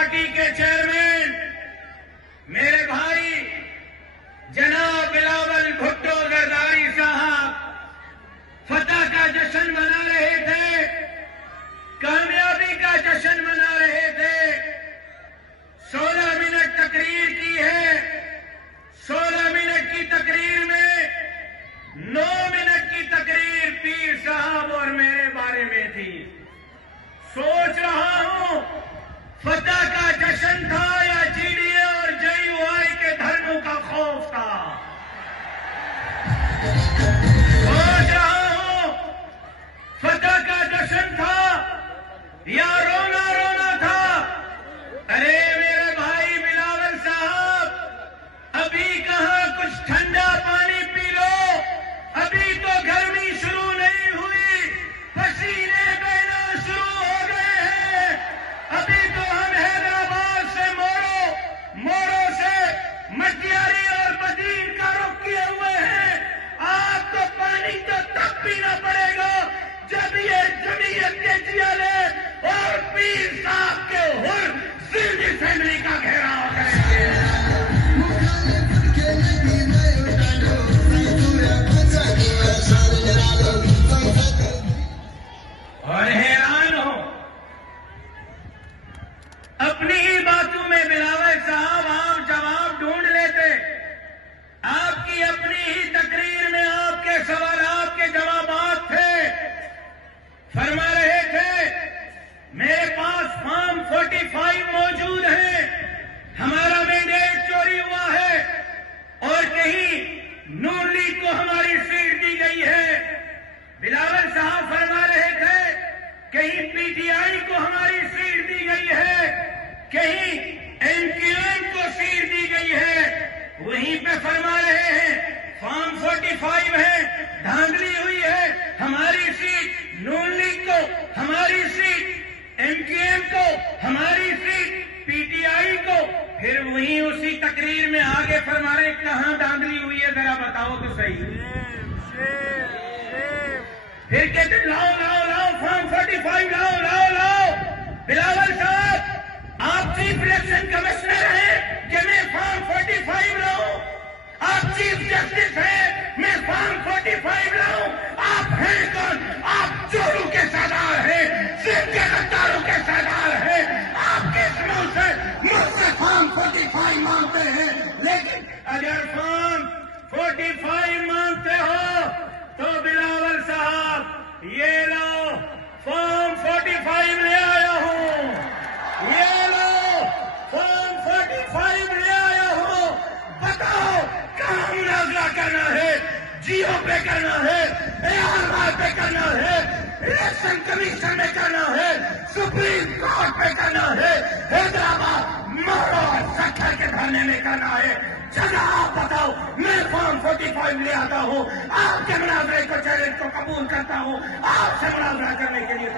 Party کے chairman میرے بھائی جناب بلاول بھٹو زرداری صاحب فتح کا جشن منا رہے تھے، کامیابی کا جشن منا رہے تھے۔ 16 منٹ تقریر کی ہے، 16 منٹ کی تقریر میں 9 منٹ کی تقریر پیر صاحب اور میرے بارے میں تھی۔ سوچ رہا ہوں فتح کا جشن تھا یا جی ڈی اے اور جے یو آئی کے دھرنوں کا خوف تھا۔ سوچ رہا ہوں فتح کا جشن تھا یا رونا رونا تھا۔ ارے میرے بھائی بلاول صاحب، ابھی کہاں کچھ ٹھنڈا پانی پی لو، ابھی تو گرمی شروع نہیں ہوئی، پسینے بہنا شروع ہو گئے ہیں۔ ابھی تو ہم حیدرآباد سے مورو سے مٹیاری اور بدین کا رخ کیے ہوئے ہیں۔ آپ کو پانی تو تب پینا پڑے گا جب یہ جمعیت کے جیالے اور پیر صاحب کے حر ضلع اسمبلی کا گھیراؤ کریں گے۔ اور حیران ہو اپنی ہی باتوں میں بلاول صاحب آپ جواب ڈھونڈ لیتے۔ آپ کی اپنی ہی تقریر میں آپ کے سوالات کے جوابات تھے۔ فرما رہے تھے میرے پاس فارم 45 موجود ہیں، ہمارا مینڈیٹ چوری ہوا ہے اور کہیں نون لیگ کو ہماری سیٹ دی گئی ہے۔ بلاول صاحب فرما رہے تھے کہیں پی ٹی آئی کو ہماری سیٹ دی گئی ہے، کہیں ایم کیو ایم کو سیٹ دی گئی ہے۔ وہیں پہ فرما رہے ہیں فارم 45 ہے، دھاندلی ہوئی ہے، ہماری سیٹ نون لیگ کو ہماری سیٹ، ایم کیو ایم کو ہماری سیٹ، پی ٹی آئی کو۔ پھر وہیں اسی تقریر میں آگے فرما رہے کہاں دھاندلی ہوئی ہے ذرا بتاؤ تو صحیح۔ پھر کہتے لاؤ لاؤ لاؤ فارم 45 لاؤ لاؤ لاؤ۔ بلاول صاحب آپ چیف الیکشن کمشنر ہیں کہ میں فارم 45 لاؤں؟ آپ چیف جسٹس ہیں میں فارم 45 لاؤں؟ آپ ہیں کون؟ آپ چوروں کے سردار ہیں، سندھ کے غداروں کے سردار ہیں۔ آپ کس منہ سے فارم 45 مانگتے ہیں؟ لیکن اگر فارم 45 مانگتے ہو تو بلاول صاحب یہ لو فارم 45 لے آیا ہوں، یہ لو فارم 45 لے آیا ہوں۔ بتاؤ کہاں مناظرہ کرنا ہے؟ جیو پہ کرنا ہے، اے آر آر پہ کرنا ہے، الیکشن کمیشن میں کرنا ہے، سپریم کورٹ پہ کرنا ہے، حیدرآباد مورو اور سکھر کے دھرنے میں کرنا ہے۔ جگہ آپ بتاؤ، میں فارم 45 لے آتا ہوں، آپ کے مناظرے کو چیلنج کو قبول کرتا ہوں، آپ سے مناظرہ کرنے کے لیے